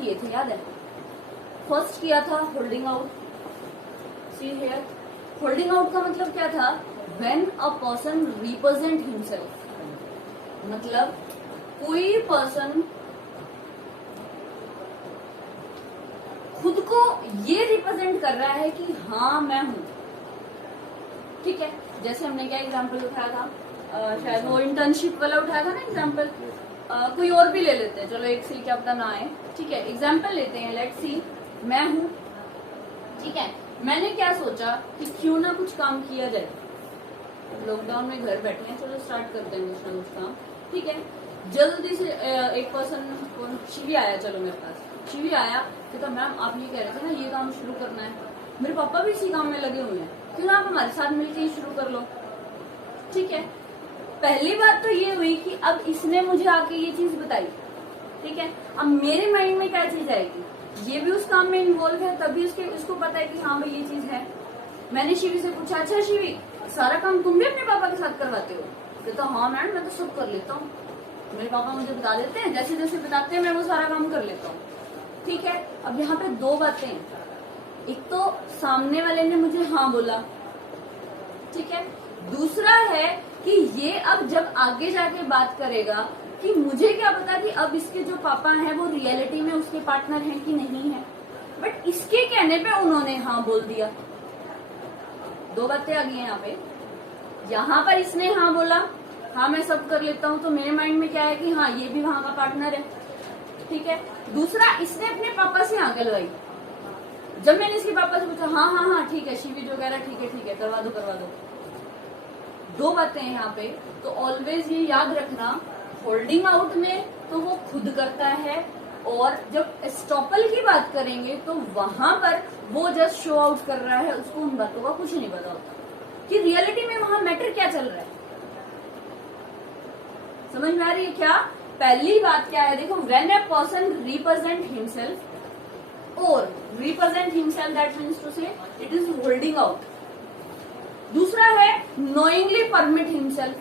किए थे, याद है? फर्स्ट किया था holding out. See here, holding out का मतलब क्या था? When a person represent himself, मतलब कोई पर्सन खुद को ये रिप्रेजेंट कर रहा है कि हाँ मैं हूं, ठीक है। जैसे हमने क्या एग्जाम्पल उठाया था, शायद वो इंटर्नशिप वाला उठाया था ना एग्जाम्पल। कोई और भी ले लेते हैं, चलो एक से क्या पता ना आए, ठीक है। एग्जाम्पल लेते हैं, लेट्स सी, मैं हूं, ठीक है। मैंने क्या सोचा कि क्यों ना कुछ काम किया जाए, लॉकडाउन में घर बैठे हैं, चलो स्टार्ट करते हैं कुछ ना कुछ काम, ठीक है। जल्दी से एक पर्सन, शिवी आया, चलो मेरे पास शिवी आया, कहता मैम आप ये कह रहे थे ना ये काम शुरू करना है, मेरे पापा भी इसी काम में लगे हुए हैं, क्यों ना आप हमारे साथ मिलकर ही शुरू कर लो, ठीक है। पहली बात तो ये हुई कि अब इसने मुझे आके ये चीज बताई, ठीक है। अब मेरे माइंड में क्या चीज आएगी, ये भी उस काम में इन्वॉल्व है, तभी उसको पता है कि हाँ भाई ये चीज है। मैंने शिवी से पूछा, अच्छा शिवी सारा काम तुम भी अपने पापा के साथ करवाते हो? कहता हाँ मैडम मैं तो सब कर लेता हूँ, मेरे पापा मुझे बता देते हैं, जैसे जैसे बताते हैं मैं वो सारा काम कर लेता हूँ, ठीक है। अब यहाँ पे दो बातें हैं, एक तो सामने वाले ने मुझे हाँ बोला, ठीक है। दूसरा है कि ये अब जब आगे जाके बात करेगा कि मुझे क्या पता कि अब इसके जो पापा हैं वो रियलिटी में उसके पार्टनर हैं कि नहीं है, बट इसके कहने पे उन्होंने हाँ बोल दिया। दो बातें आ गई हैं यहाँ पे। यहाँ पर इसने हाँ बोला, हाँ मैं सब कर लेता हूँ, तो मेरे माइंड में क्या है कि हाँ ये भी वहां का पार्टनर है, ठीक है। दूसरा, इसने अपने पापा से हाँ गलवाई। जब मैंने इसके पापा से पूछा, हाँ हाँ हाँ ठीक है शिवी जो कह रहा है ठीक है करवा दो करवा दो। दो बातें हैं यहाँ पे, तो ऑलवेज ये याद रखना, होल्डिंग आउट में तो वो खुद करता है, और जब एस्टॉपल की बात करेंगे तो वहां पर वो जस्ट शो आउट कर रहा है, उसको उन बातों का कुछ नहीं पता होता कि रियलिटी में वहां मैटर क्या चल रहा है। समझ में आ रही है क्या? पहली बात क्या है, देखो, when a person represent himself और represent himself, that means to say it is holding out. दूसरा है नोइंगली परमिट हिमसेल्फ।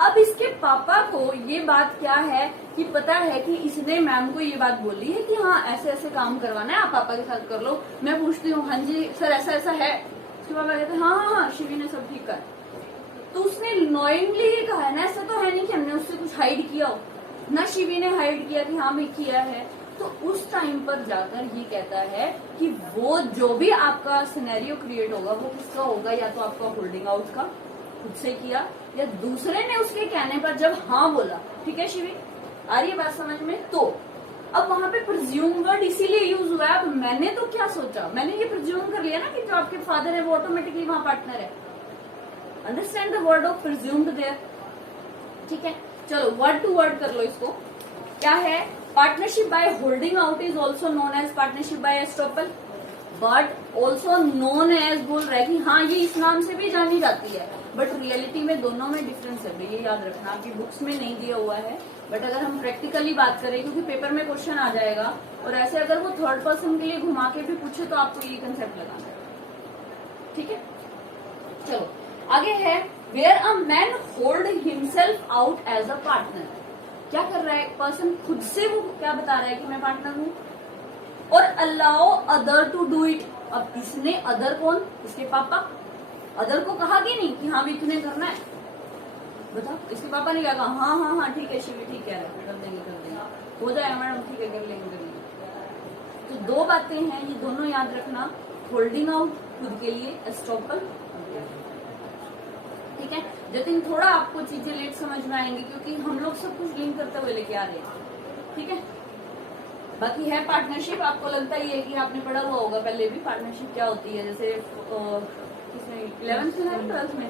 अब इसके पापा को ये बात क्या है कि पता है कि इसने मैम को ये बात बोली है कि हाँ ऐसे ऐसे काम करवाना है, आप पापा के साथ कर लो। मैं पूछती हूँ हाँ जी सर ऐसा ऐसा है, उसके पापा कहते हैं हाँ हाँ हाँ शिवी ने सब ठीक कर। तो उसने नोइंगली ये कहा है ना, ऐसा तो है नहीं कि हमने उससे कुछ हाइड किया हो, ना शिवी ने हाइड किया कि हाँ मैं किया है। तो उस टाइम पर जाकर ये कहता है कि वो जो भी आपका सिनेरियो क्रिएट होगा वो किसका होगा, या तो आपका होल्डिंग आउट का खुद से किया, या दूसरे ने उसके कहने पर जब हाँ बोला। ठीक है शिवी, आ रही है बात समझ में? तो अब वहां पे प्रिज्यूम वर्ड इसीलिए यूज हुआ है। अब मैंने तो क्या सोचा, मैंने ये प्रिज्यूम कर लिया ना कि जो आपके फादर है वो ऑटोमेटिकली वहां पार्टनर है। Understand the word of presumed there. ठीक है, चलो वर्ड टू वर्ड कर लो इसको। क्या है? Partnership by holding out is also known as partnership by estoppel, but also known as बोल रहा है कि हाँ ये इस नाम से भी जानी जाती है, बट रियलिटी में दोनों में डिफरेंस है। ये याद रखना, आपकी बुक्स में नहीं दिया हुआ है, बट अगर हम प्रैक्टिकली बात करें, क्योंकि पेपर में क्वेश्चन आ जाएगा, और ऐसे अगर वो थर्ड पर्सन के लिए घुमा के भी पूछे तो आपको ये कंसेप्ट लगाना है। ठीक है, चलो आगे है where a man hold himself out as a partner. क्या कर रहा है पर्सन? खुद से वो क्या बता रहा है कि मैं पार्टनर हूं, और allow other to do it. अब इसने अदर कौन? इसके पापा। अदर को कहा कि नहीं कि हाँ भी तुम्हें करना है, बता। इसके पापा ने क्या कहा? हाँ हाँ हाँ ठीक है शिवी ठीक है कर देंगे हो जाएगा मैडम, ठीक है कर लेंगे। तो दो बातें हैं, ये दोनों याद रखना, होल्डिंग आउट खुद के लिए, एस्टॉपल। ठीक है जतिन, थोड़ा आपको चीजें लेट समझ में आएंगी क्योंकि हम लोग सब कुछ लिंक करते हुए लेके आ रहे हैं। ठीक है, बाकी है पार्टनरशिप, आपको लगता ही है कि आपने पढ़ा हुआ होगा पहले भी पार्टनरशिप क्या होती है। जैसे किसमें 11th में था, 12th में,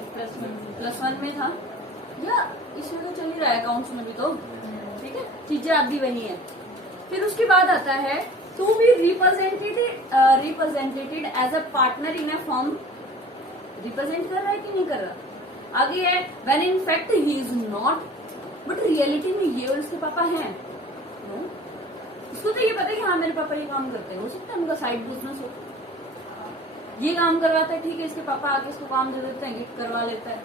प्लस वन में था, या इसमें तो चल ही रहा है अकाउंट्स में भी। तो ठीक है, चीजें आदि वही है। फिर उसके बाद आता है to be represented as a partner in a form. Represent कर रहा है कि नहीं कर रहा? आगे है when in fact he is not, but reality में ये और इसके पापा हैं। इसको तो ये पता है कि हाँ मेरे पापा ये काम करते हैं, हो सकता है उनका साइड बिजनेस हो, ये काम करवाता है, ठीक है, इसके पापा आके इसको काम दे देते हैं, गिफ्ट करवा लेता है।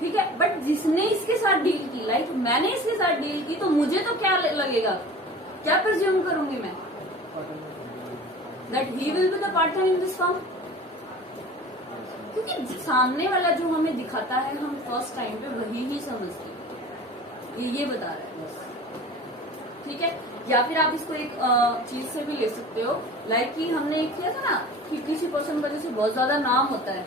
ठीक है, बट जिसने इसके साथ डील की, लाइक मैंने इसके साथ डील की, तो मुझे तो क्या लगेगा क्या प्रिज्यूम करूंगी मैं? That he will be the partner in this firm, क्योंकि सामने वाला जो हमें दिखाता है हम फर्स्ट टाइम पे वही ही समझते हैं, ये बता रहा है बस। ठीक है, या फिर आप इसको एक चीज से भी ले सकते हो, लाइक कि हमने एक किया था ना कि किसी पर्सन का जैसे बहुत ज्यादा नाम होता है,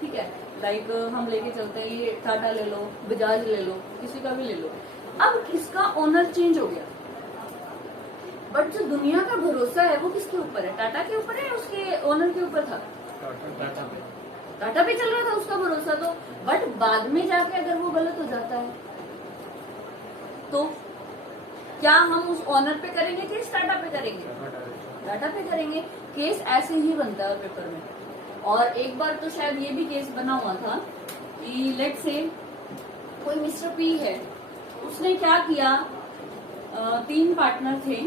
ठीक है, लाइक हम लेके चलते हैं, ये टाटा ले लो, बजाज ले लो, किसी का भी ले लो। अब इसका ओनर चेंज हो गया, बट जो दुनिया का भरोसा है वो किसके ऊपर है? टाटा के ऊपर है या उसके ओनर के ऊपर था? टाटा पे चल रहा था उसका भरोसा तो, बट बाद में जाके अगर वो गलत हो जाता है तो क्या हम उस ऑनर पे करेंगे केस, टाटा पे करेंगे? टाटा पे करेंगे। केस ऐसे ही बनता है पेपर में। और एक बार तो शायद ये भी केस बना हुआ था कि लेट्स से कोई मिस्टर पी है, उसने क्या किया, 3 पार्टनर थे,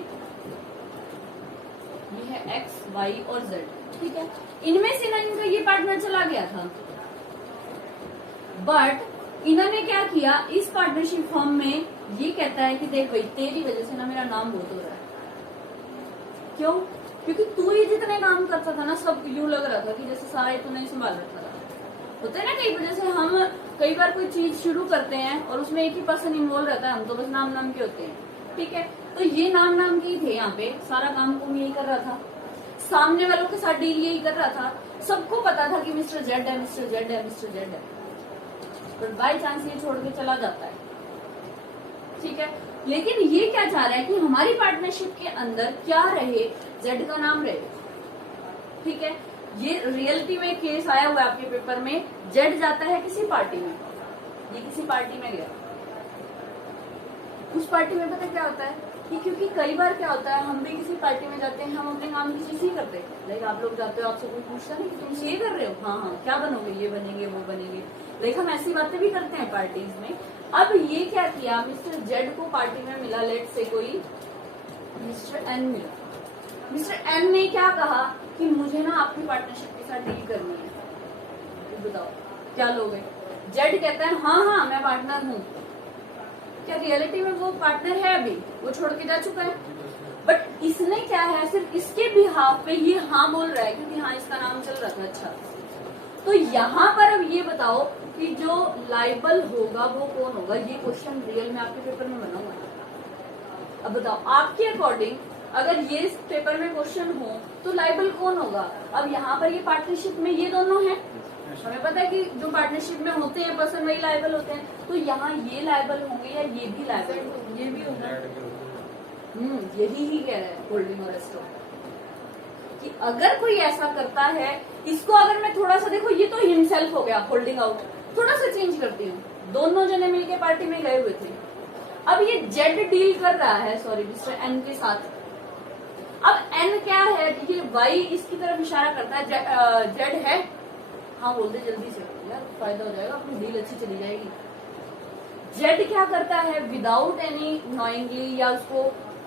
ये है एक्स, वाई और जेड, ठीक है, इनमें से ना इनका ये पार्टनर चला गया था, बट इन्होंने क्या किया, इस पार्टनरशिप फॉर्म में ये कहता है कि देख भाई तेरी वजह से ना मेरा नाम बहुत हो रहा है। क्यों? क्योंकि तू ही जितने काम करता था ना, सब यूं लग रहा था कि जैसे सारा तूने ही संभाल रखा था। होता है ना कई वजह से हम कई बार कोई चीज शुरू करते हैं और उसमें एक ही पर्सन इन्वॉल्व रहता है, हम तो बस नाम नाम के होते हैं, ठीक है, तो ये नाम नाम के ही थे, यहाँ पे सारा काम को यही कर रहा था, सामने वालों के साथ डील यही कर रहा था, सबको पता था कि मिस्टर जेड है, मिस्टर जेड है, मिस्टर जेड है, बट बाई चांस ये छोड़ के चला जाता है, ठीक है। लेकिन ये क्या चाह रहा है कि हमारी पार्टनरशिप के अंदर क्या रहे, जेड का नाम रहे, ठीक है। ये रियलिटी में केस आया हुआ है आपके पेपर में, जेड जाता है किसी पार्टी में, ये किसी पार्टी में गया, उस पार्टी में पता क्या होता है कि क्योंकि कई बार क्या होता है, हम भी किसी पार्टी में जाते हैं, हम अपने काम की चीज ही करते हैं, लाइक आप लोग जाते हो, आपसे कोई पूछता नहीं कि तुम ये कर रहे हो, हाँ हाँ क्या बनोगे, ये बनेंगे वो बनेंगे, लाइक हम ऐसी बातें भी करते हैं पार्टीज में। अब ये क्या किया, मिस्टर जेड को पार्टी में मिला, लेट से कोई मिस्टर एन मिला, मिस्टर एन ने क्या कहा कि मुझे ना आपकी पार्टनरशिप के साथ डील करनी है, तो बताओ क्या लोगे? जेड कहता है हाँ हाँ मैं पार्टनर हूँ, क्या रियलिटी में वो पार्टनर है? अभी वो छोड़ के जा चुका है, बट इसने क्या है, सिर्फ इसके बिहाफ पे ये हाँ बोल रहा है क्योंकि हाँ इसका नाम चल रहा था। अच्छा, तो यहाँ पर अब ये बताओ कि जो लाइबल होगा वो कौन होगा? ये क्वेश्चन रियल में आपके पेपर में बना हुआ है। अब बताओ आपके अकॉर्डिंग अगर ये पेपर में क्वेश्चन हो तो लाइबल कौन होगा? अब यहाँ पर ये पार्टनरशिप में ये दोनों हैं, हमें पता है कि जो पार्टनरशिप में होते हैं पर्सन वही लाइबल होते हैं, तो यहाँ ये लाइबल होंगे या ये भी लाइबल होंगे? ये भी होगा। यही ही कह रहे हैं होल्डिंग और स्टॉक कि अगर कोई ऐसा करता है, इसको अगर मैं थोड़ा सा देखो, ये तो हिमसेल्फ हो गया होल्डिंग आउट, थोड़ा सा चेंज करती हूँ, दोनों जने मिलके पार्टी में गए हुए थे, अब ये जेड डील कर रहा है, सॉरी मिस्टर एन के साथ। अब एन क्या है, ये वाई इसकी तरफ इशारा करता है, जेड है, हाँ बोल दे जल्दी से यार, फायदा हो जाएगा, अपनी डील अच्छी चली जाएगी। जेड क्या करता है, विदाउट एनी नोइंगली या उसको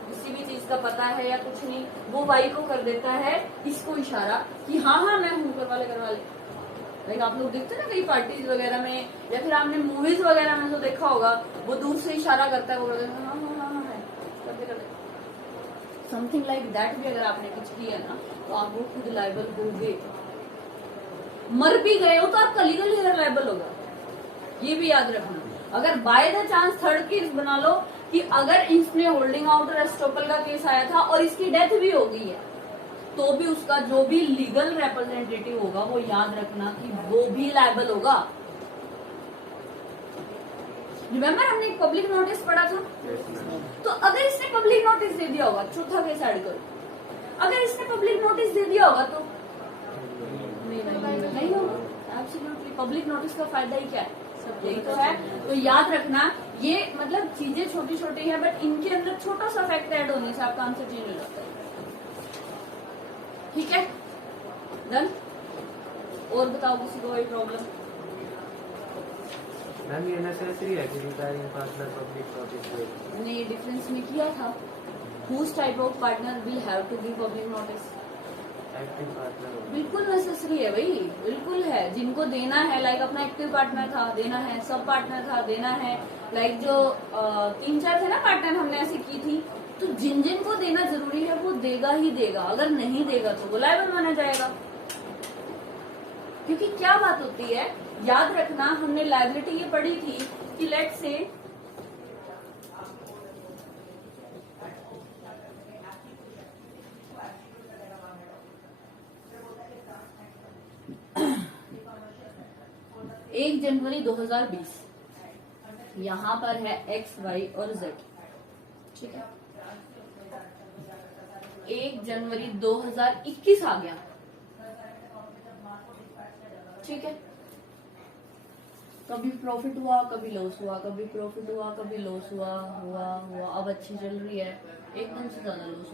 किसी भी चीज का पता है या कुछ नहीं, वो वाई को कर देता है इसको इशारा कि हाँ हाँ मैं हूँ, करवा ले। लाइक आप लोग देखते हैं ना कई पार्टीज वगैरह में, या फिर आपने मूवीज वगैरह में तो देखा होगा, वो दूर से इशारा करता है, वो कहते हैं हाँ हाँ हाँ हाँ है, करते करते समथिंग लाइक दैट भी अगर आपने कुछ किया ना तो आप वो खुद लाइबल होंगे। मर भी गए हो तो आपका लीगल लाइबल होगा, ये भी याद रखना। अगर by the chance third case बना लो कि अगर इसमें होल्डिंग आउट और एस्टॉपल का केस आया था और इसकी डेथ भी हो गई है, तो भी उसका जो भी लीगल रिप्रेजेंटेटिव होगा वो याद रखना कि वो भी लायबल होगा। रिमेम्बर हमने एक पब्लिक नोटिस पढ़ा था, तो अगर इसने पब्लिक नोटिस दे दिया होगा, चौथा केस ऐड करो, अगर इसने पब्लिक नोटिस दे दिया होगा तो नहीं होगा। एब्सोल्युटली पब्लिक नोटिस का फायदा ही क्या है, सब यही तो है। तो याद रखना, ये मतलब चीजें छोटी छोटी है, बट इनके अंदर छोटा सा फैक्ट ऐड होने से आपका आंसर चेंज हो जाता है। ठीक है, डन। और बताओ किसी को कोई प्रॉब्लम? मैम ये नेसेसरी है कि रिटायरिंग पार्टनर पब्लिक नोटिस नहीं, डिफरेंस में किया था, whose type of partner will have to give public notice? Active partner बिल्कुल नेसेसरी है भाई, बिल्कुल है। जिनको देना है, लाइक अपना एक्टिव पार्टनर था देना है, सब पार्टनर था देना है, लाइक जो 3-4 थे ना पार्टनर हमने ऐसी की थी, तो जिन जिन को देना जरूरी है वो देगा ही देगा, अगर नहीं देगा तो वो लायबल माना जाएगा। क्योंकि क्या बात होती है, याद रखना, हमने लायबिलिटी ये पढ़ी थी कि लेट्स से एक जनवरी 2020 यहां पर है एक्स वाई और जेड, ठीक है। 1 जनवरी 2021 आ गया, ठीक है। कभी प्रॉफिट हुआ, कभी लॉस हुआ, कभी प्रॉफिट हुआ, कभी लॉस हुआ, अब अच्छी चल रही है, एकदम से ज्यादा लॉस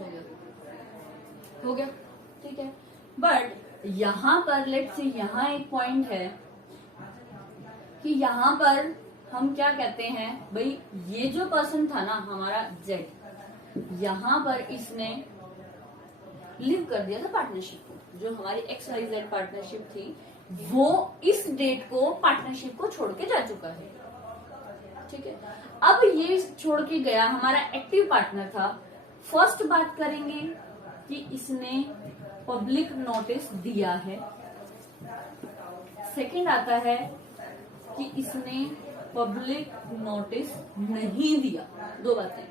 हो गया, ठीक है। बट यहां पर लेट्स से यहां एक पॉइंट है कि यहां पर हम क्या कहते हैं भाई, ये जो पर्सन था ना हमारा जेड, यहां पर इसने लीव कर दिया था पार्टनरशिप को। जो हमारी XYZ पार्टनरशिप थी वो इस डेट को पार्टनरशिप को छोड़ के जा चुका है, ठीक है। अब ये छोड़ के गया, हमारा एक्टिव पार्टनर था। फर्स्ट बात करेंगे कि इसने पब्लिक नोटिस दिया है। सेकंड आता है कि इसने पब्लिक नोटिस नहीं दिया। दो बातें,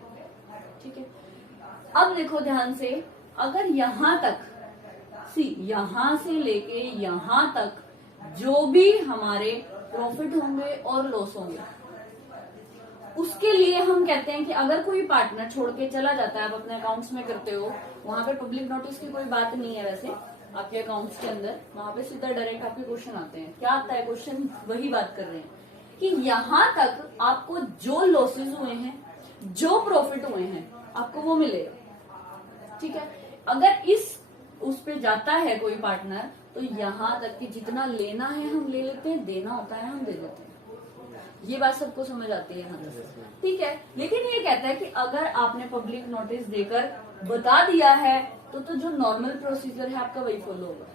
ठीक है। अब देखो ध्यान से, अगर यहां तक यहां से लेके यहां तक जो भी हमारे प्रॉफिट होंगे और लॉस होंगे, उसके लिए हम कहते हैं कि अगर कोई पार्टनर छोड़ के चला जाता है, आप अपने अकाउंट्स में करते हो, वहां पे पब्लिक नोटिस की कोई बात नहीं है वैसे आपके अकाउंट्स के अंदर, वहां पे सीधा डायरेक्ट आपके क्वेश्चन आते हैं। क्या आता है क्वेश्चन, वही बात कर रहे हैं कि यहां तक आपको जो लॉसेस हुए हैं, जो प्रॉफिट हुए हैं, आपको वो मिलेगा, ठीक है। अगर इस उस पे जाता है कोई पार्टनर, तो यहां तक कि जितना लेना है हम ले लेते हैं, देना होता है हम दे देते हैं। ये बात सबको समझ आती है मतलब, ठीक है। लेकिन ये कहता है कि अगर आपने पब्लिक नोटिस देकर बता दिया है तो जो नॉर्मल प्रोसीजर है आपका वही फॉलो होगा।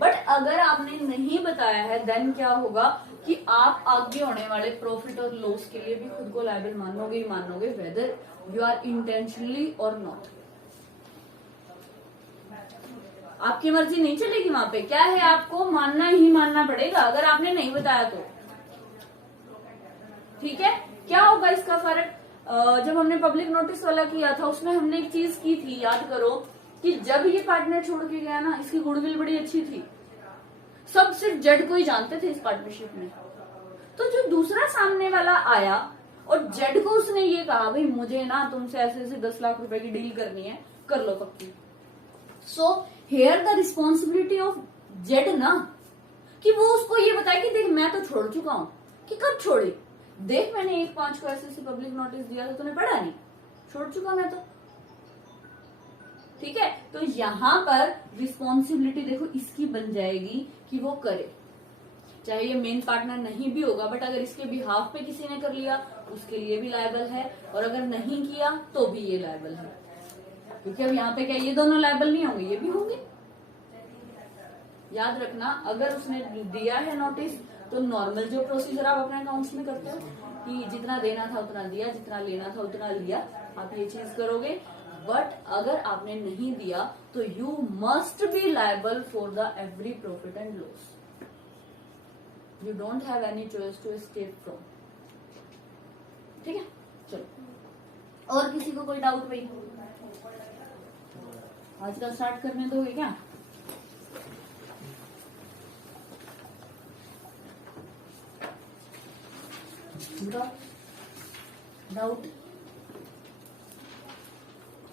बट अगर आपने नहीं बताया है देन क्या होगा कि आप आगे होने वाले प्रॉफिट और लॉस के लिए भी खुद को लायबल मानोगे ही मानोगे, वेदर यू आर इंटेंशनली और नॉट। आपकी मर्जी नहीं चलेगी वहां पे, क्या है आपको मानना ही मानना पड़ेगा अगर आपने नहीं बताया तो, ठीक है। क्या होगा इसका फर्क, जब हमने पब्लिक नोटिस वाला किया था उसमें हमने एक चीज की थी, याद करो, कि जब ये पार्टनर छोड़ के गया ना, इसकी गुडविल बड़ी अच्छी थी, सब सिर्फ जेड को ही जानते थे इस पार्टनरशिप में। तो जो दूसरा सामने वाला आया और जेड को उसने ये कहा भाई मुझे ना तुमसे ऐसे ऐसे 10 लाख रुपए की डील करनी है, कर लो पक्की। So here the responsibility of Z ना, कि वो उसको ये बताए कि देख मैं तो छोड़ चुका हूं। कि कब छोड़ी, देख मैंने 1/5 को ऐसे पब्लिक नोटिस दिया था, तूने पढ़ा नहीं, छोड़ चुका मैं तो, ठीक है। तो यहां पर रिस्पॉन्सिबिलिटी देखो इसकी बन जाएगी कि वो करे, चाहे ये मेन पार्टनर नहीं भी होगा, बट अगर इसके बिहाफ पे किसी ने कर लिया उसके लिए भी लायबल है, और अगर नहीं किया तो भी ये लायबल है। क्योंकि अब यहाँ पे क्या ये दोनों लायबल नहीं होंगे, ये भी होंगे। याद रखना, अगर उसने दिया है नोटिस तो नॉर्मल जो प्रोसीजर आप अपने अकाउंट्स में करते हो कि जितना देना था उतना दिया, जितना लेना था उतना लिया, आप ये चीज करोगे। बट अगर आपने नहीं दिया तो you must be liable for the every profit and loss. You don't have any choice to escape from, ठीक है। चलो, और किसी को कोई डाउट भाई? आज का स्टार्ट करने दोगे क्या? डाउट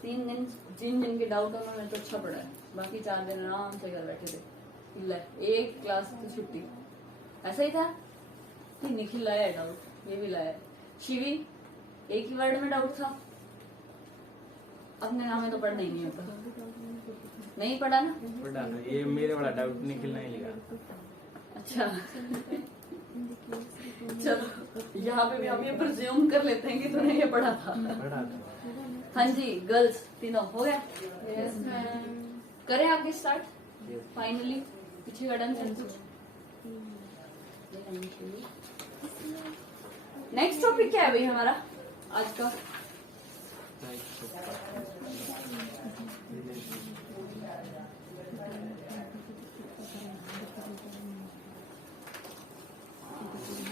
3 दिन के डाउट में तो अच्छा पड़ा है, बाकी 4 दिन आराम से घर बैठे थे। एक क्लास की छुट्टी, ऐसा ही था कि निखिल लाया डाउट, ये भी लाया, शिवी एक ही वर्ड में डाउट था। अपने नाम में तो पढ़ना ही नहीं होता, नहीं पढ़ा ना? पढ़ा था, ये मेरे वाला डाउट निखिल नहीं लिया। अच्छा चलो, यहाँ पे भी हम ये प्रिज्यूम कर लेते हैं कि तूने ये पढ़ा था। हाँ जी, गर्ल्स तीनों हो गया? Yes ma'am. करें आगे स्टार्ट फाइनली, पीछे का डन सब कुछ। नेक्स्ट टॉपिक क्या है भाई हमारा आज का? types of partners.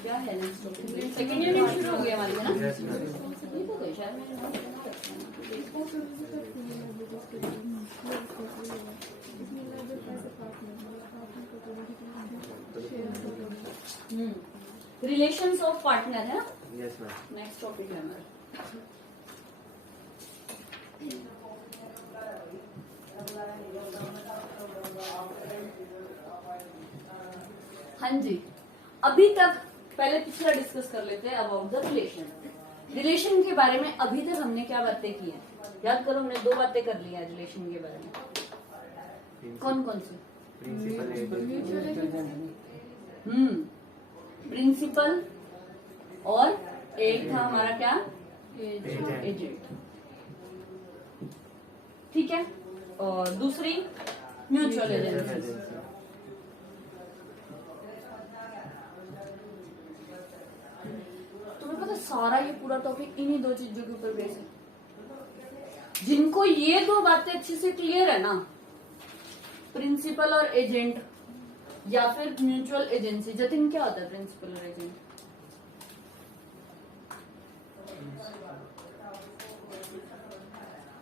क्या है नेक्स्ट टॉपिक? सेकेंड यूनिट शुरू हो गया हमारी, है ना? Yes, ma'am. ये तो गई शायद मैंने note करना था। रिलेशंस ऑफ पार्टनर है ना? Yes, ma'am. नेक्स्ट टॉपिक है हमारा। हाँ जी, अभी तक पहले पिछला डिस्कस कर लेते हैं अबाउट द रिलेशन। रिलेशन के बारे में अभी तक हमने क्या बातें की हैं? याद करो, हमने 2 बातें कर ली हैं रिलेशन के बारे में। कौन कौन सी? प्रिंसिपल और एक था हमारा क्या? एजेंट। ठीक है। और दूसरी म्यूचुअल एजेंसी। तुम्हें पता सारा ये पूरा टॉपिक इन्हीं 2 चीजों के ऊपर बेस है। जिनको ये 2 बातें अच्छे से क्लियर है ना, प्रिंसिपल और एजेंट या फिर म्यूचुअल एजेंसी। जतिन, क्या होता है प्रिंसिपल और एजेंट?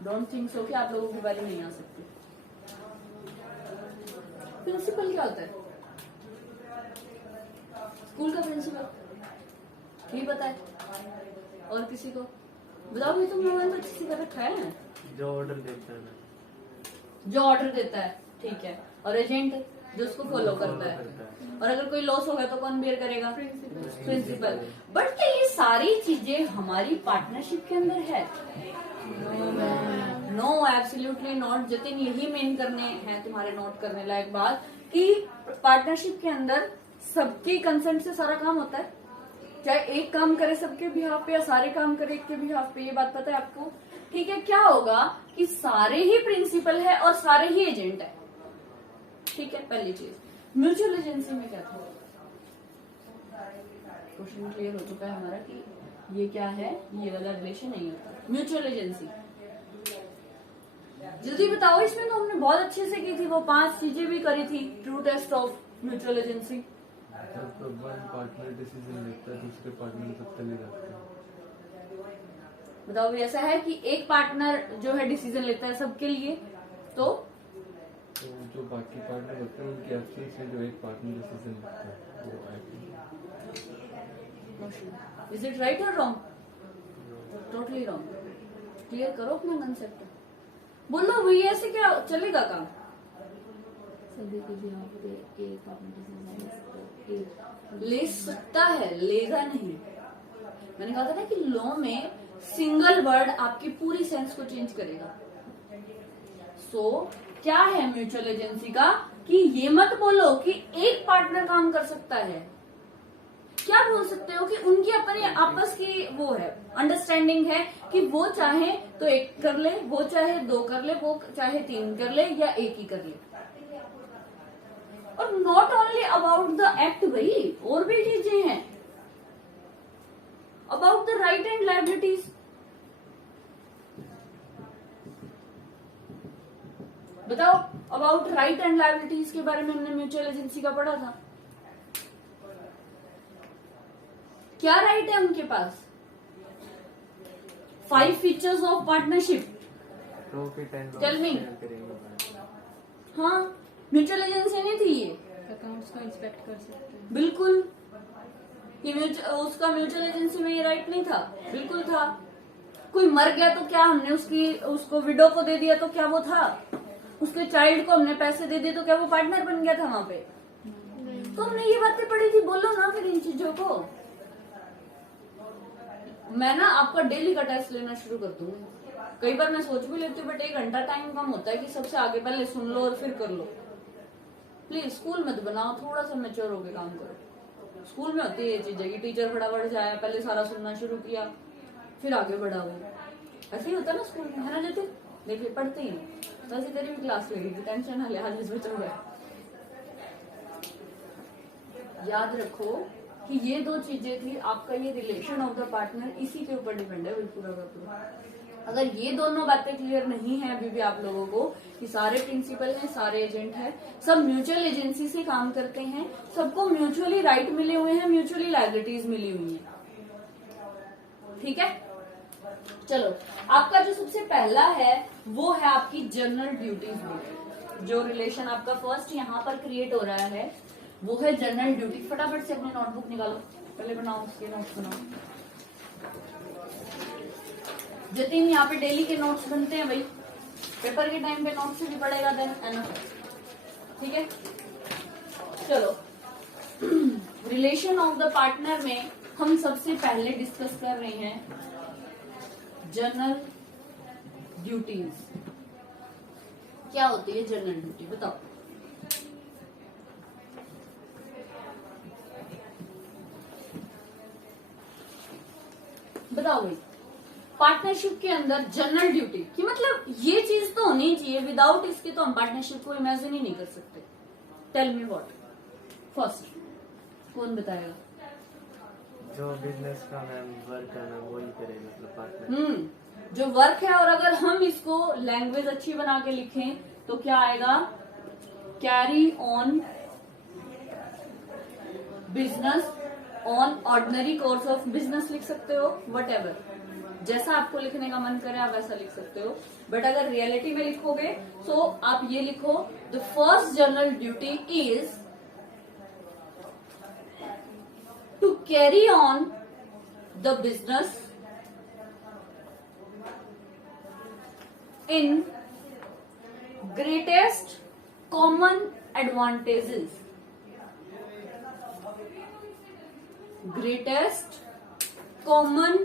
डोंट थिंक सो कि आप लोगों के बारे में नहीं आ सकते। प्रिंसिपल क्या होता है? स्कूल का प्रिंसिपल नहीं पता है? और किसी को बताओ, ये तुम लोगों ने अच्छे से कर रखा है। जो ऑर्डर देता है ना, जो ऑर्डर देता है, ठीक है। और एजेंट जो उसको फॉलो करता है। और अगर कोई लॉस होगा तो कौन बेयर करेगा? प्रिंसिपल। बट क्या ये सारी चीजें हमारी पार्टनरशिप के अंदर है? No, absolutely not. जतिन, यही मेन करने हैं तुम्हारे नोट करने लायक बात कि पार्टनरशिप के अंदर सबकी कंसेंट से सारा काम होता है। चाहे एक काम करे सबके बिहाफ पे या सारे काम करे एक के बिहाफ पे, ये बात पता है आपको? ठीक है। क्या होगा कि सारे ही प्रिंसिपल है और सारे ही एजेंट है। ठीक है, पहली चीज। म्यूचुअल एजेंसी में क्या था? क्वेश्चन क्लियर हो चुका है हमारा कि ये क्या है, ये वाला रिलेशन नहीं होता। म्यूचुअल एजेंसी जल्दी बताओ। इसमें तो हमने बहुत अच्छे से की थी, वो 5 चीजें भी करी थी। True test of mutual agency. जब वन पार्टनर डिसीजन लेता है दूसरे पार्टनर सब चले जाते हैं। बताओ, ऐसा है कि एक पार्टनर जो है डिसीजन लेता है सबके लिए, तो जो बाकी पार्टनर होते हैं उनकी एब्सेंस में जो एक पार्टनर डिसीजन लेता है वो इज इट राइट और रॉन्ग? Totally wrong. क्लियर करो अपना कंसेप्ट। बोलो भैया, ऐसे क्या चलेगा काम? ले सकता है, लेगा नहीं। मैंने कहा था ना कि लॉ में सिंगल वर्ड आपकी पूरी सेंस को चेंज करेगा। सो क्या है म्यूचुअल एजेंसी का कि ये मत बोलो कि एक पार्टनर काम कर सकता है। क्या बोल सकते हो कि उनकी अपनी आपस की वो है, अंडरस्टैंडिंग है कि वो चाहे तो 1 कर ले, वो चाहे 2 कर ले, वो चाहे 3 कर ले या 1 ही कर ले। और not only about the act भाई, और भी चीजें हैं। About the right and liabilities. बताओ, अबाउट राइट एंड लायबिलिटीज के बारे में हमने म्यूचुअल एजेंसी का पढ़ा था। क्या राइट है उनके पास? 5 features of partnership. Profit and Tell me. Share करेंगे। हाँ, म्यूचुअल एजेंसी नहीं थी ये। अकाउंट्स को इंस्पेक्ट कर सकते हैं। बिल्कुल। कि उसका म्यूचुअल एजेंसी में ये राइट नहीं था? बिल्कुल था। कोई मर गया तो क्या हमने उसको विडो को दे दिया तो क्या वो था? उसके चाइल्ड को हमने पैसे दे दिए तो क्या वो पार्टनर बन गया था वहां पे? तो हमने ये बातें पढ़ी थी। बोलो ना फिर इन चीजों को। मैं ना आपका डेली का टेस्ट लेना शुरू कर दूंगी। कई बार मैं सोच भी लेती हूँ बट 1 घंटा टाइम कम होता है कि सबसे आगे पहले सुन लो और फिर कर लो। प्लीज स्कूल मत बनाओ, थोड़ा सा मैच्योर होके काम करो। स्कूल में होती है ये चीजें कि टीचर फटाफट जाया, पहले सारा सुनना शुरू किया फिर आगे बढ़ा वो। ऐसे ही होता है ना स्कूल में, है ना जतिन? देखिए पढ़ते ही नहीं। वैसे तेरी भी क्लास लगेगी, टेंशन ना ले, आज इसमें चल रहा है। याद रखो कि ये 2 चीजें थी। आपका ये रिलेशन ऑफ द पार्टनर इसी के ऊपर डिपेंड है पूरा का पूरा। अगर ये दोनों बातें क्लियर नहीं है अभी भी आप लोगों को कि सारे प्रिंसिपल हैं, सारे एजेंट हैं, सब म्यूचुअल एजेंसी से काम करते हैं, सबको म्यूचुअली राइट मिले हुए हैं, म्यूचुअली लायबिलिटीज मिली हुई हैं, ठीक है। चलो, आपका जो सबसे पहला है वो है आपकी जनरल ड्यूटीज। जो रिलेशन आपका फर्स्ट यहाँ पर क्रिएट हो रहा है वो है जनरल ड्यूटी। फटाफट से अपनी नोटबुक निकालो, पहले बनाओ, उसके नोट्स बनाओ। जतिन, यहाँ पे डेली के नोट्स बनते हैं भाई, पेपर के टाइम पे नोट्स से भी पड़ेगा देन एनफ, ठीक है। चलो, रिलेशन ऑफ द पार्टनर में हम सबसे पहले डिस्कस कर रहे हैं जनरल ड्यूटीज। क्या होती है जनरल ड्यूटी, बताओ। बताओ भाई, पार्टनरशिप के अंदर जनरल ड्यूटी की मतलब ये चीज तो होनी चाहिए, विदाउट इसके तो हम पार्टनरशिप को इमेजिन ही नहीं कर सकते। Tell me what. फर्स्ट कौन बताएगा? जो बिजनेस का मैम वर्क है मैम वही करे, मतलब पार्टनर। जो वर्क है, और अगर हम इसको लैंग्वेज अच्छी बना के लिखें तो क्या आएगा? Carry on business on ordinary course of business लिख सकते हो, वट एवर, जैसा आपको लिखने का मन करे आप वैसा लिख सकते हो। बट अगर रियलिटी में लिखोगे तो आप ये लिखो, the first general duty is to carry on the business in greatest common advantages. Greatest common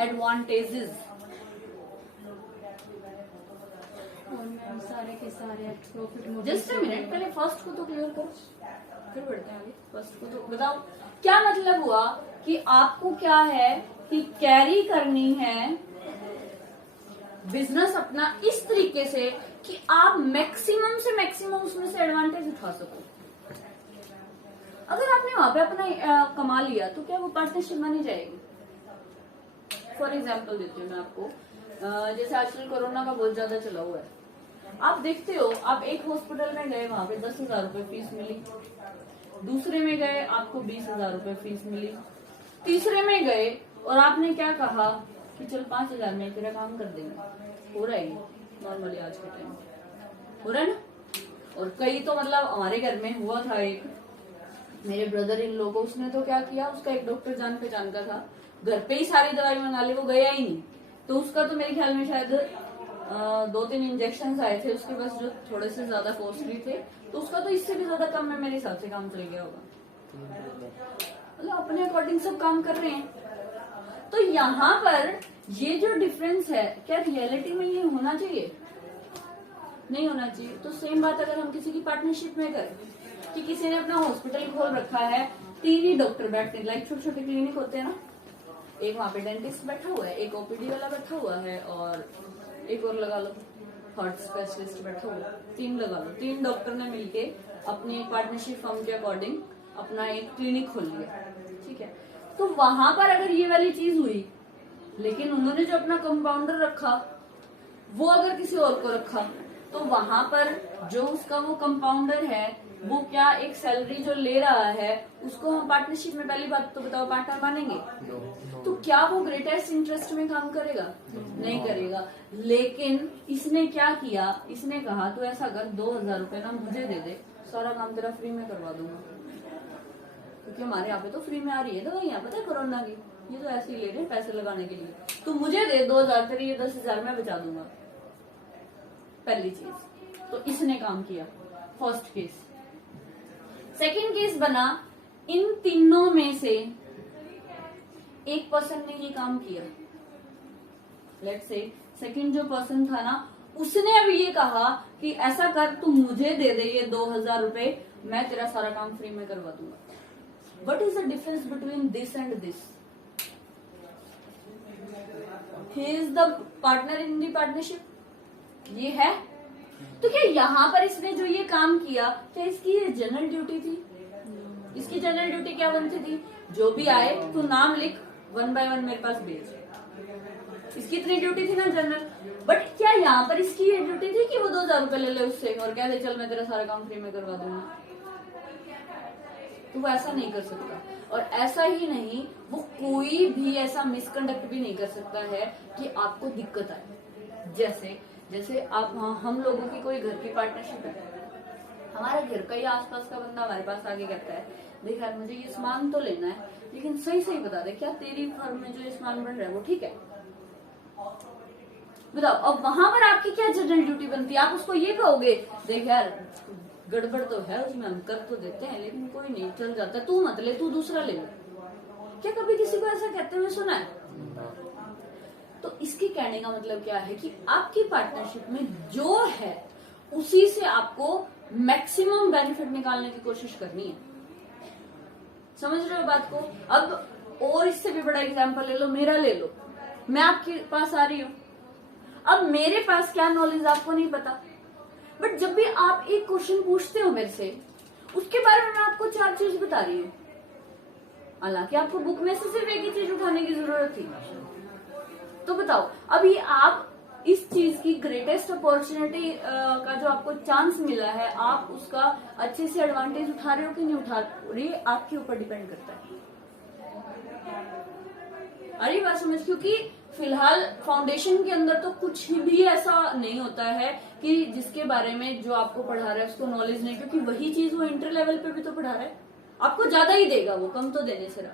advantages. सारे के सारे प्रॉफिट। जस्ट अ मिनट, पहले फर्स्ट को तो क्लियर करो, फिर बढ़ते हैं आगे। फर्स्ट को तो बताओ क्या मतलब हुआ कि आपको क्या है कि कैरी करनी है बिजनेस अपना इस तरीके से कि आप मैक्सिमम से मैक्सिमम उसमें से एडवांटेज उठा सको। अगर आपने वहां पे अपना कमा लिया तो क्या वो पार्टनरशिप मानी जाएगी? फॉर एग्जाम्पल देती हूँ मैं आपको, जैसे आजकल कोरोना का बहुत ज्यादा चला हुआ है, आप देखते हो, आप एक हॉस्पिटल में गए, वहां पे 10,000 रुपए फीस मिली, दूसरे में गए आपको 20,000 रुपए फीस मिली, तीसरे में गए और आपने क्या कहा कि चल 5,000 में तेरा काम कर देंगे। हो रहा है नॉर्मली आज के टाइम हो रहा है ना। और कई तो मतलब हमारे घर में हुआ था, एक मेरे ब्रदर इन लोगों, उसने तो क्या किया, उसका एक डॉक्टर जान पहचान का था, घर पे ही सारी दवाई मंगा ली, वो गया ही नहीं। तो उसका तो मेरे ख्याल में शायद 2-3 इंजेक्शन आए थे उसके पास जो थोड़े से ज्यादा कॉस्टली थे, तो उसका तो इससे भी ज्यादा कम में मेरे हिसाब से काम चल गया होगा। मतलब अपने अकॉर्डिंग सब काम कर रहे हैं। तो यहाँ पर ये जो डिफरेंस है, क्या रियलिटी में ये होना चाहिए? नहीं होना चाहिए। तो सेम बात अगर हम किसी की पार्टनरशिप में करें कि किसी ने अपना हॉस्पिटल खोल रखा है, 3 ही डॉक्टर बैठते हैं, लाइक छोटे छोटे क्लिनिक होते हैं ना, एक वहां पे डेंटिस्ट बैठा हुआ है, एक ओपीडी वाला बैठा हुआ है, और एक और लगा लो हार्ट स्पेशलिस्ट बैठा हुआ है, 3 लगा लो। 3 डॉक्टर ने मिलके अपनी पार्टनरशिप फर्म के अकॉर्डिंग अपना एक क्लिनिक खोल लिया, ठीक है। तो वहां पर अगर ये वाली चीज हुई, लेकिन उन्होंने जो अपना कंपाउंडर रखा वो अगर किसी और को रखा, तो वहां पर जो उसका वो कंपाउंडर है वो क्या एक सैलरी जो ले रहा है उसको हम पार्टनरशिप में, पहली बात तो बताओ, पार्टनर मानेंगे? तो क्या वो ग्रेटेस्ट इंटरेस्ट में काम करेगा? नहीं करेगा। लेकिन इसने क्या किया, इसने कहा तो ऐसा कर 2,000 रुपए ना मुझे दे दे, सारा काम तेरा फ्री में करवा दूंगा, क्योंकि हमारे यहाँ पे तो फ्री में आ रही है दवाइयाँ, पता है कोरोना की, ये तो ऐसे ही ले रहे हैं पैसे लगाने के लिए, तो मुझे दे 2,000, तेरे ये 10,000 मैं बचा दूंगा। पहली चीज तो इसने काम किया, फर्स्ट केस। सेकंड केस बना, इन तीनों में से एक पर्सन ने ये काम किया। लेट्स से सेकंड जो पर्सन था ना, उसने अब ये कहा कि ऐसा कर, तू मुझे दे दे ये 2,000 रुपए, मैं तेरा सारा काम फ्री में करवा दूंगा। What is the difference between this and this? He is the partner in the partnership, ये है। तो क्या यहाँ पर इसने जो ये काम किया, क्या इसकी ये जनरल ड्यूटी थी? इसकी जनरल ड्यूटी क्या बनती थी? जो भी आए तो नाम लिख, 1 by 1 मेरे पास भेज, इसकी इतनी ड्यूटी थी ना जनरल, बट क्या यहाँ पर इसकी ये ड्यूटी थी कि वो 2000 रुपए ले ले उससे और कह दे चल मैं तेरा सारा काम फ्री में करवा दूंगा? तो वो ऐसा नहीं कर सकता। और ऐसा ही नहीं, वो कोई भी ऐसा मिसकंडक्ट भी नहीं कर सकता है कि आपको दिक्कत आए। जैसे आप हम लोगों की कोई घर की पार्टनरशिप है, हमारे घर का ही आसपास का बंदा हमारे पास आके कहता है देख यार मुझे ये सामान तो लेना है, लेकिन सही बता दे क्या तेरी फर्म में जो ये सामान बन रहा है वो ठीक है? बताओ, अब वहां पर आपकी क्या जनरल ड्यूटी बनती है? आप उसको ये कहोगे देख यार गड़बड़ तो है उसमें, हम कर तो देते हैं लेकिन कोई नहीं चल जाता, तू मत ले, तू दूसरा ले। क्या कभी किसी को ऐसा कहते हुए सुना है? तो इसके कहने का मतलब क्या है कि आपकी पार्टनरशिप में जो है उसी से आपको मैक्सिमम बेनिफिट निकालने की कोशिश करनी है। समझ रहे हो बात को? अब और इससे भी बड़ा एग्जांपल ले लो, मेरा ले लो। मैं आपके पास आ रही हूँ, अब मेरे पास क्या नॉलेज आपको नहीं पता, बट जब भी आप एक क्वेश्चन पूछते हो मेरे से, उसके बारे में मैं आपको 4 चीज बता रही हूँ। हालांकि आपको बुक में से सिर्फ एक ही चीज उठाने की जरूरत थी। तो बताओ, अभी आप इस चीज की ग्रेटेस्ट अपॉर्चुनिटी का जो आपको चांस मिला है, आप उसका अच्छे से एडवांटेज उठा रहे हो कि नहीं उठा रही, आपके ऊपर डिपेंड करता है। अरे बात समझ, क्योंकि फिलहाल फाउंडेशन के अंदर तो कुछ भी ऐसा नहीं होता है कि जिसके बारे में जो आपको पढ़ा रहा है उसको नॉलेज नहीं, क्योंकि वही चीज वो इंटर लेवल पे भी तो पढ़ा रहा है। आपको ज्यादा ही देगा वो, कम तो देने से रहा।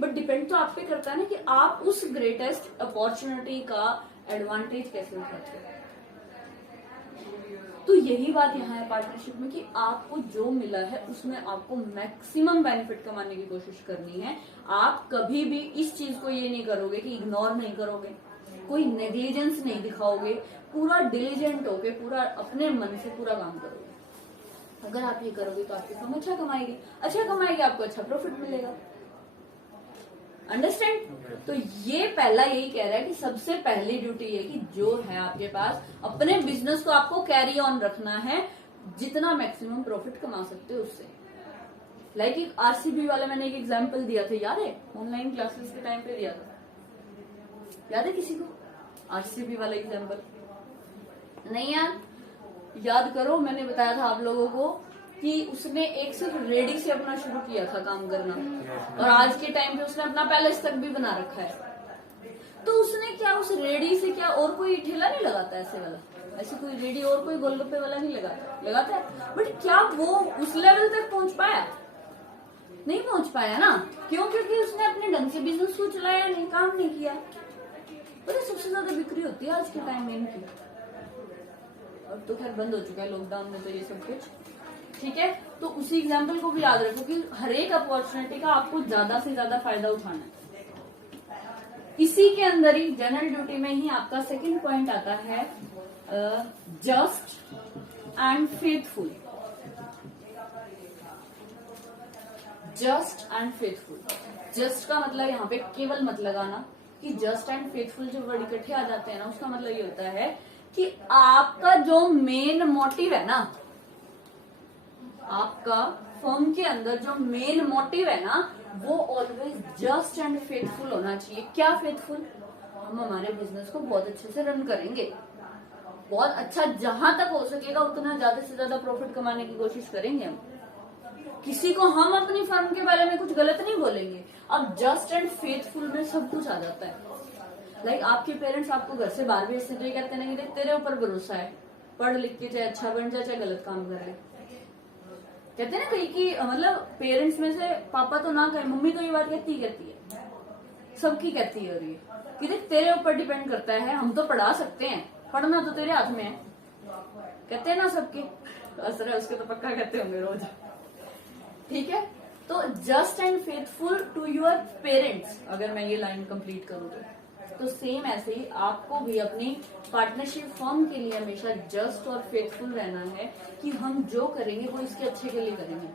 बट डिपेंड तो आप पे करता है ना कि आप उस ग्रेटेस्ट अपॉर्चुनिटी का एडवांटेज कैसे उठाते हो। तो यही बात यहाँ है पार्टनरशिप में कि आपको जो मिला है उसमें आपको मैक्सिमम बेनिफिट कमाने की कोशिश करनी है। आप कभी भी इस चीज को ये नहीं करोगे कि इग्नोर नहीं करोगे, कोई नेग्लिजेंस नहीं दिखाओगे, पूरा डिलीजेंट होके पूरा अपने मन से पूरा काम करोगे। अगर आप ये करोगे तो आपकी फर्म अच्छा कमाएगी, आपको अच्छा प्रॉफिट मिलेगा। अंडरस्टैंड? तो ये पहला यही कह रहा है कि सबसे पहली ड्यूटी है कि जो है आपके पास अपने बिजनेस को आपको कैरी ऑन रखना है, जितना मैक्सिमम प्रॉफिट कमा सकते हो उससे। लाइक एक आरसीबी वाला मैंने एक एग्जांपल दिया था, याद है? ऑनलाइन क्लासेस के टाइम पे दिया था, याद है किसी को? आरसीबी वाला एग्जांपल नहीं यार? याद करो, मैंने बताया था आप लोगों को कि उसने एक सिर्फ रेडी से अपना शुरू किया था काम करना, और आज के टाइम पे उसने अपना पैलेस तक भी बना रखा है। तो उसने क्या उस रेडी से क्या और कोई ठेला नहीं लगाता ऐसे वाला, ऐसे कोई रेडी और कोई गोलगप्पे वाला नहीं लगाता है। बट क्या वो उस लेवल तक पहुंच पाया? नहीं पहुंच पाया ना। क्यों? क्योंकि उसने अपने ढंग से बिजनेस को चलाया नहीं, काम नहीं किया। पता सबसे ज्यादा बिक्री होती है आज के टाइम में इनकी, अब तो खैर बंद हो चुका है लॉकडाउन में तो ये सब कुछ, ठीक है? तो उसी एग्जाम्पल को भी याद रखो कि हर एक अपॉर्चुनिटी का आपको ज्यादा से ज्यादा फायदा उठाना है। इसी के अंदर ही जनरल ड्यूटी में ही आपका सेकंड पॉइंट आता है just and faithful. Just and faithful, just का मतलब यहाँ पे केवल मत लगाना कि जस्ट एंड फेथफुल जो वर्ड इकट्ठे आ जाते हैं ना, उसका मतलब ये होता है कि आपका जो मेन मोटिव है ना, आपका फर्म के अंदर जो मेन मोटिव है ना, वो ऑलवेज जस्ट एंड फेथफुल होना चाहिए। क्या फेथफुल? हम हमारे बिजनेस को बहुत अच्छे से रन करेंगे, बहुत अच्छा, जहां तक हो सकेगा उतना ज्यादा से ज्यादा प्रॉफिट कमाने की कोशिश करेंगे हम। किसी को हम अपनी फर्म के बारे में कुछ गलत नहीं बोलेंगे। अब जस्ट एंड फेथफुल में सब कुछ आ जाता है। लाइक आपके पेरेंट्स आपको घर से बाहर भेजते तो ये कहते हैं कि तेरे ऊपर भरोसा है, पढ़ लिख के चाहे अच्छा बन जाए चाहे गलत काम कर ले। कहते हैं ना कहीं कि मतलब पेरेंट्स में से पापा तो ना कहे, मम्मी तो ये बात कहती है, सबकी कहती है। और ये कि देख तेरे ऊपर डिपेंड करता है, हम तो पढ़ा सकते हैं, पढ़ना तो तेरे हाथ में है, कहते हैं ना सबके। असर है उसके तो पक्का कहते होंगे रोज, ठीक है? तो just and faithful to your parents, अगर मैं ये लाइन कंप्लीट करूँ तो सेम ऐसे ही आपको भी अपनी पार्टनरशिप फर्म के लिए हमेशा जस्ट और फेथफुल रहना है कि हम जो करेंगे वो इसके अच्छे के लिए करेंगे,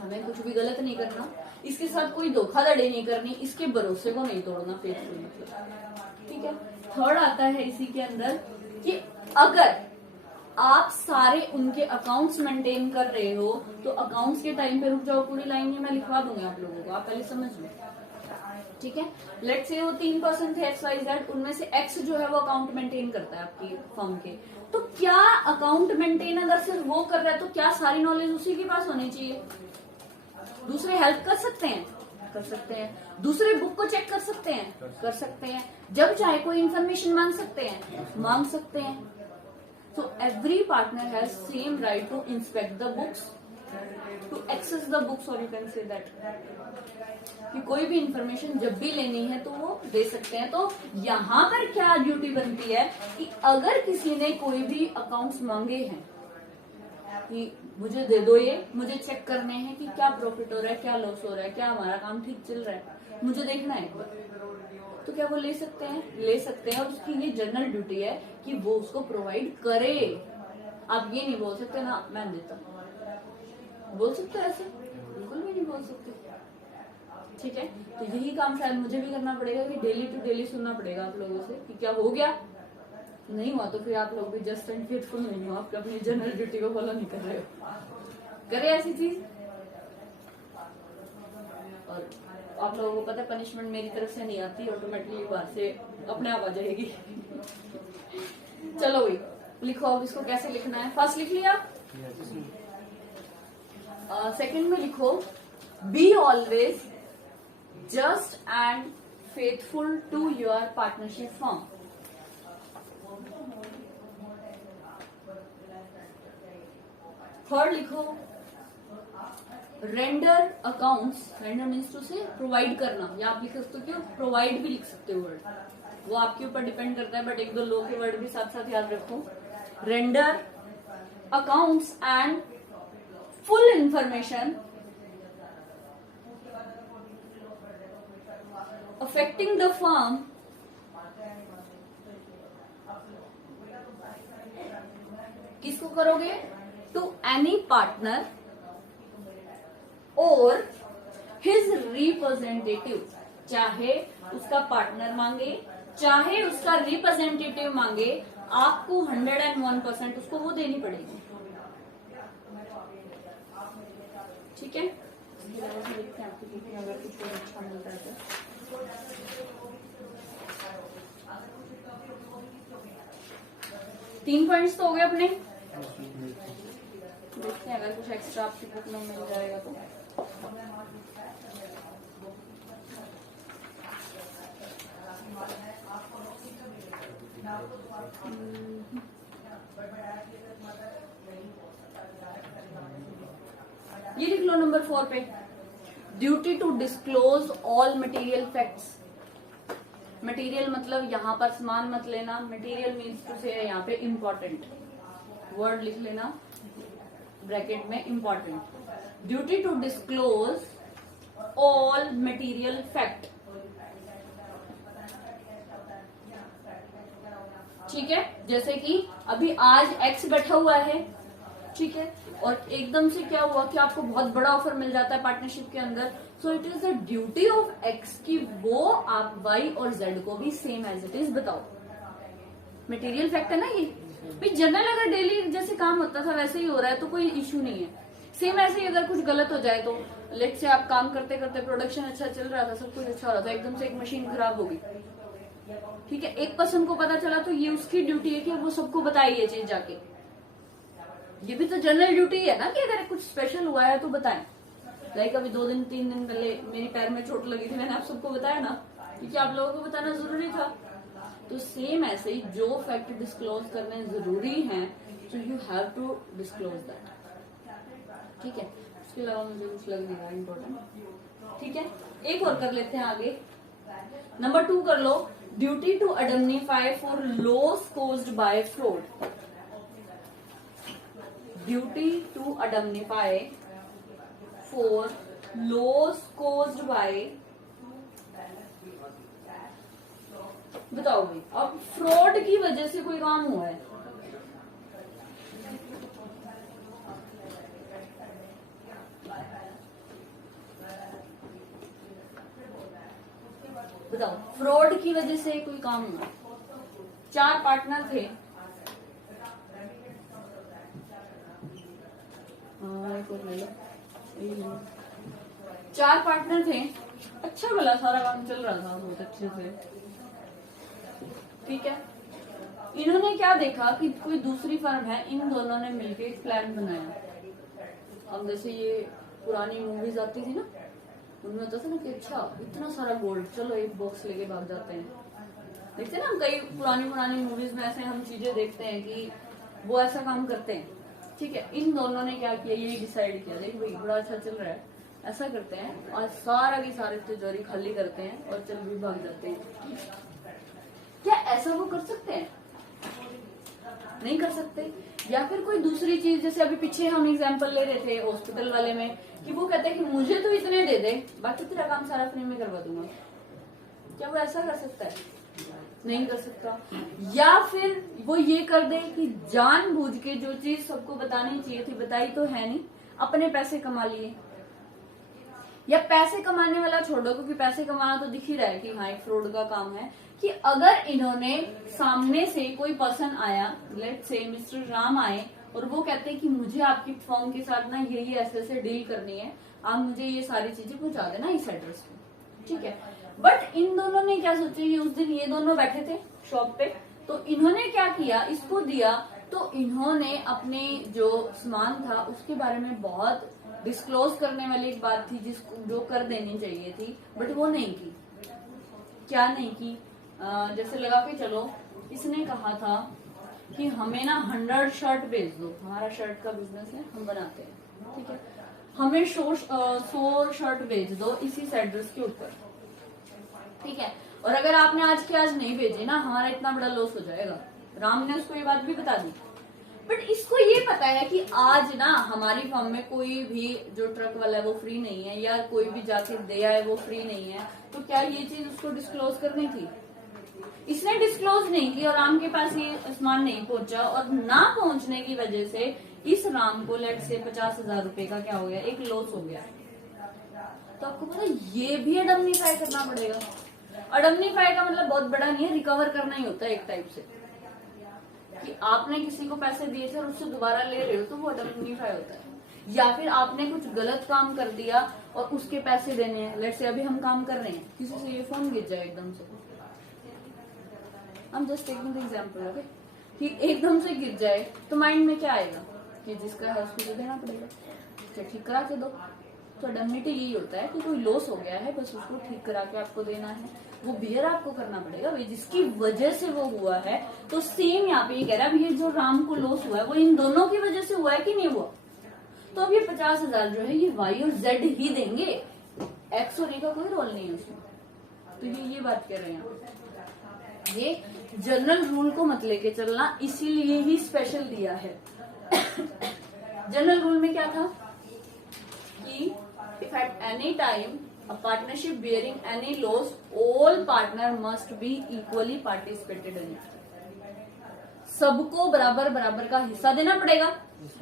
हमें कुछ भी गलत नहीं करना, इसके साथ कोई धोखाधड़ी नहीं करनी, इसके भरोसे को नहीं तोड़ना। फेथफुल मतलब, ठीक है? थर्ड आता है इसी के अंदर कि अगर आप सारे उनके अकाउंट्स मेंटेन कर रहे हो तो अकाउंट्स के टाइम पे रुक जाओ, पूरी लाइन ये मैं लिखवा दूंगी आप लोगों को, आप पहले समझ लो। ठीक है, लेट्स से वो 3% थे XYZ, उनमें से X जो है वो अकाउंट मेंटेन करता है आपकी फर्म के। तो क्या अकाउंट मेंटेन अगर सिर्फ वो कर रहा है तो क्या सारी नॉलेज उसी के पास होनी चाहिए? दूसरे हेल्प कर सकते हैं, कर सकते हैं। दूसरे बुक को चेक कर सकते हैं, कर सकते हैं। जब चाहे कोई इंफॉर्मेशन मांग सकते हैं, मांग सकते हैं। So every partner has same right to inspect the books, to access the books, or you can say that कि कोई भी इंफॉर्मेशन जब भी लेनी है तो वो दे सकते हैं। तो यहाँ पर क्या ड्यूटी बनती है कि अगर किसी ने कोई भी अकाउंट्स मांगे हैं कि मुझे दे दो, ये मुझे चेक करने हैं कि क्या प्रॉफिट हो रहा है, क्या लॉस हो रहा है, क्या हमारा काम ठीक चल रहा है, मुझे देखना है एक बार, तो क्या वो ले सकते हैं? ले सकते हैं। और उसकी ये जनरल ड्यूटी है कि वो उसको प्रोवाइड करे। आप ये नहीं बोल सकते ना मैं देता हूँ, बोल सकते हैं ऐसे? बिल्कुल भी नहीं बोल सकते। ठीक है, तो यही काम शायद मुझे भी करना पड़ेगा कि डेली टू डेली सुनना पड़ेगा आप लोगों से कि क्या हो गया, नहीं हुआ तो फिर आप लोग भी जस्ट एंड फेथफुल नहीं हो, आप अपनी जनरल ड्यूटी को फॉलो नहीं कर रहे हो। करे ऐसी चीज। और आप लोगों को पता है पनिशमेंट मेरी तरफ से नहीं आती, ऑटोमेटिकली बाहर से अपने आप आ जाएगी। चलो भाई लिखो, अब इसको कैसे लिखना है? फर्स्ट लिख लिया, सेकंड में लिखो be always just and faithful to your partnership firm. Third लिखो render accounts, render means to say provide करना, या आप लिख सकते हो क्यों प्रोवाइड भी लिख सकते हो वर्ड, वो आपके ऊपर डिपेंड करता है, बट एक दो लो के वर्ड भी साथ साथ याद रखो। Render accounts and full information affecting the firm किसको करोगे? टू एनी पार्टनर और हिज रिप्रेजेंटेटिव, चाहे उसका पार्टनर मांगे चाहे उसका रिप्रेजेंटेटिव मांगे, आपको 101% उसको वो देनी पड़ेगी। ठीक है, इसके अलावा हम देखते हैं आपको कितनी अगर कुछ अच्छा मिलता है तो। तीन पॉइंट्स तो हो गए अपने। देखते हैं अगर कुछ एक्स्ट्रा आपकी बुक में मिल जाएगा तो। ये लिख लो नंबर 4 पे, duty to disclose all material facts. Material मतलब यहाँ पर सामान मत लेना, मटेरियल मीन्स टू से यहाँ पे इम्पोर्टेंट वर्ड लिख लेना ब्रैकेट में, important. Duty to disclose all material fact. ठीक है, जैसे कि अभी आज एक्स बैठा हुआ है, ठीक है, और एकदम से क्या हुआ कि आपको बहुत बड़ा ऑफर मिल जाता है पार्टनरशिप के अंदर, so it is the duty of x कि वो आप वाई और जेड को भी सेम एज इट इज बताओ। मटेरियल फैक्ट है ना ये भी। जनरल अगर डेली जैसे काम होता था वैसे ही हो रहा है तो कोई इश्यू नहीं है। सेम ऐसे ही अगर कुछ गलत हो जाए तो लेट से आप काम करते करते प्रोडक्शन अच्छा चल रहा था, सब कुछ अच्छा हो रहा था, एकदम से एक मशीन खराब हो गई, ठीक है, एक पर्सन को पता चला तो ये उसकी ड्यूटी है कि वो सबको बताए ये चीज जाके। ये भी तो जनरल ड्यूटी है ना कि अगर कुछ स्पेशल हुआ है तो बताएं। लाइक अभी 2-3 दिन पहले मेरी पैर में चोट लगी थी, मैंने आप सबको बताया ना, क्योंकि आप लोगों को बताना जरूरी था। तो सेम ऐसे ही जो फैक्ट डिस्क्लोज करने जरूरी हैं, so you have to disclose that. ठीक है, उसके अलावा मुझे कुछ लग नहीं रहा इम्पोर्टेंट। ठीक है, एक और कर लेते हैं आगे। नंबर 2 कर लो, duty to indemnify for loss caused by fraud. Duty to indemnify for loss caused by, बताओ भाई, अब फ्रॉड की वजह से कोई काम हुआ है, बताओ, फ्रॉड की वजह से कोई काम हुआ। 4 पार्टनर थे, एक और ले लो, 4 पार्टनर थे, अच्छा भला सारा काम चल रहा था बहुत अच्छे से, ठीक है। इन्होंने क्या देखा कि कोई दूसरी फर्म है, इन दोनों ने मिलकर एक प्लान बनाया। अब जैसे ये पुरानी मूवीज आती थी ना, उनमें होता था ना कि अच्छा इतना सारा गोल्ड, चलो एक बॉक्स लेके भाग जाते हैं। देखते हैं ना हम कई पुरानी मूवीज में ऐसे हम चीजें देखते हैं कि वो ऐसा काम करते हैं, ठीक है। इन दोनों ने क्या किया, ये डिसाइड किया, देख भाई बड़ा अच्छा चल रहा है, ऐसा करते हैं और सारा की सारी तिजोरी खाली करते हैं और चल भी भाग जाते हैं। क्या ऐसा वो कर सकते हैं? नहीं कर सकते। या फिर कोई दूसरी चीज, जैसे अभी पीछे हम एग्जांपल ले रहे थे हॉस्पिटल वाले में, कि वो कहते हैं कि मुझे तो इतने दे दे, बाकी तेरा काम सारा फ्री में करवा दूंगा। क्या वो ऐसा कर सकता है? नहीं कर सकता। या फिर वो ये कर दे कि जानबूझ के जो चीज सबको बतानी चाहिए थी बताई तो है नहीं, अपने पैसे कमा लिए। या पैसे कमाने वाला छोड़ो, क्योंकि पैसे कमाना तो दिख ही रहा है कि हाँ एक फ्रॉड का काम है, कि अगर इन्होंने सामने से कोई पर्सन आया, लेट्स से मिस्टर राम आए, और वो कहते हैं कि मुझे आपकी फर्म के साथ ना ये ऐसे डील करनी है, आप मुझे ये सारी चीजें पहुंचा देना इस एड्रेस पे, ठीक है। बट इन दोनों ने क्या सोचा, ये उस दिन ये दोनों बैठे थे शॉप पे, तो इन्होंने क्या किया, इसको दिया, तो इन्होंने अपने जो सामान था उसके बारे में बहुत डिस्क्लोज करने वाली एक बात थी जिसको जो कर देनी चाहिए थी, बट वो नहीं की। क्या नहीं की? जैसे लगा के चलो, इसने कहा था कि हमें ना 100 शर्ट भेज दो, हमारा शर्ट का बिजनेस है, हम बनाते हैं, ठीक है, हमें 100 शर्ट भेज दो इसी एड्रेस के ऊपर, ठीक है। और अगर आपने आज के आज नहीं भेजे ना, हमारा इतना बड़ा लॉस हो जाएगा। राम ने उसको ये बात भी बता दी। बट इसको ये पता है कि आज ना हमारी फर्म में कोई भी जो ट्रक वाला है वो फ्री नहीं है, या कोई भी जाके दे आए वो फ्री नहीं है, तो क्या ये चीज उसको डिस्क्लोज करनी थी? इसने डिस्क्लोज नहीं की और राम के पास ये सामान नहीं पहुंचा, और ना पहुंचने की वजह से इस राम को लेट से 50,000 रुपए का क्या हो गया, एक लॉस हो गया। तो आपको पता ये भी अडम्निफाई करना पड़ेगा। अडम्निफाई का मतलब बहुत बड़ा नहीं है, रिकवर करना ही होता है एक टाइप से, कि आपने किसी को पैसे दिए थे और उससे दोबारा ले रहे हो, तो वो अडम्निफाई होता है। या फिर आपने कुछ गलत काम कर दिया और उसके पैसे देने हैं, लेट से अभी हम काम कर रहे हैं, किसी से ये फोन गिर जाए एकदम से, हम just taking the example, okay, कि एकदम से गिर जाए तो माइंड में क्या आएगा कि जिसका है उसको तो देना पड़ेगा, तो ठीक करा के दो। तो अडम्निटी यही होता है कि कोई लॉस हो गया है, बस उसको ठीक करा के आपको देना है, वो बियर आपको करना पड़ेगा भाई, जिसकी वजह से वो हुआ है। तो सेम यहाँ पे ये कह रहा है, ये जो राम को लॉस हुआ है वो इन दोनों की वजह से हुआ है कि नहीं हुआ? तो अब ये 50,000 जो है ये वाई और जेड ही देंगे, एक्स और ए का कोई रोल नहीं है उसमें। तो ये बात कर रहे हैं, ये जनरल रूल को मत लेके चलना, इसीलिए ही स्पेशल दिया है। जनरल रूल में क्या था कि if at any time a partnership bearing any loss, all partner must be equally participated in it। सबको बराबर बराबर का हिस्सा देना पड़ेगा।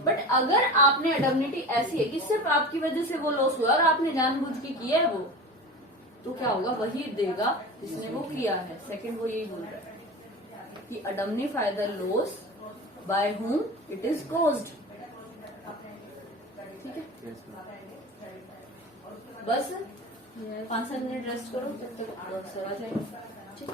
बट अगर आपने अडम्निटी ऐसी है कि सिर्फ आपकी वजह से वो लॉस हुआ और आपने जानबूझ के किया है वो, तो क्या होगा, वही देगा जिसने वो किया है। सेकंड वो यही बोल रहा है कि indemnify the loss by whom it is caused, ठीक है। बस 5-7 मिनट रेस्ट करो, तब तक बहुत सारा जाएगा, ठीक।